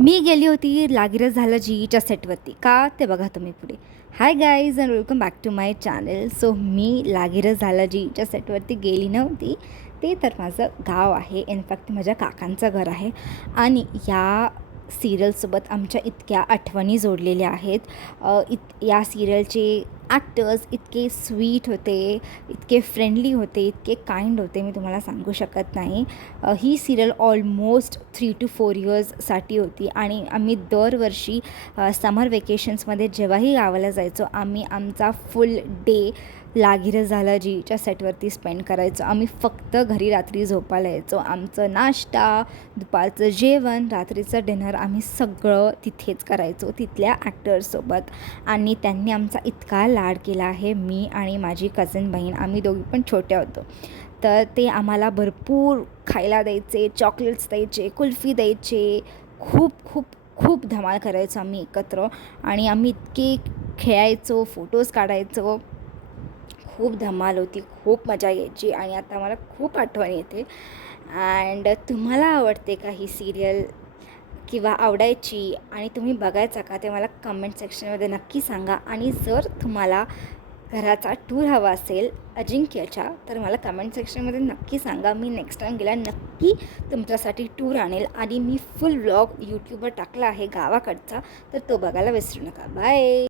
मी गेली होती लागीरच झालं जीईच्या सेटवरती. का ते बघा तुम्ही पुढे. Hi guys and welcome back to my channel. So मी लागीरच झालं जीईच्या सेटवरती गेली नव्हती. ते तर माझं गाव आहे. इनफॅक्ट माझ्या काकांचं घर आहे. आणि या सिरियलसोबत आमच्या इतक्या आठवणी जोडलेल्या आहेत. या सिरियलचे ॲक्टर्स इतके स्वीट होते, इतके फ्रेंडली होते, इतके काइंड होते, मी तुम्हाला सांगू शकत नाही. ही सिरियल ऑलमोस्ट 3 to 4 इयर्ससाठी होती आणि आम्ही दरवर्षी समर वेकेशन्समध्ये जेव्हाही गावाला जायचो आम्ही आमचा फुल डे लागीरच झालं जीच्या सेटवरती स्पेंड करायचो. आम्ही फक्त घरी रात्री झोपायला यायचो. आमचं नाश्ता, दुपारचं जेवण, रात्रीचं डिनर आम्ही सगळं तिथेच करायचो तिथल्या ॲक्टर्ससोबत. आणि त्यांनी आमचा इतका लाड केला आहे. मी आणि माझी कझन बहीण, आम्ही दोघी पण छोट्या होतो, तर ते आम्हाला भरपूर खायला द्यायचे, चॉकलेट्स द्यायचे, कुल्फी द्यायचे. खूप खूप खूप धमाल करायचो आम्ही एकत्र. आणि आम्ही इतके खेळायचो, फोटोज काढायचो. खूप धमाल होती, खूप मजा यायची आणि आता मला खूप आठवण येते. अँड तुम्हाला आवडते का ही सिरियल किंवा आवडायची आणि तुम्ही बघायचा का ते मला कमेंट सेक्शनमध्ये नक्की सांगा. आणि जर तुम्हाला घराचा टूर हवा असेल अजिंक्यच्या तर मला कमेंट सेक्शनमध्ये नक्की सांगा. मी नेक्स्ट टाईम गेला नक्की तुमच्यासाठी टूर आणेल. आणि मी फुल व्लॉग यूट्यूबवर टाकला आहे गावाकडचा, तर तो बघायला विसरू नका. बाय.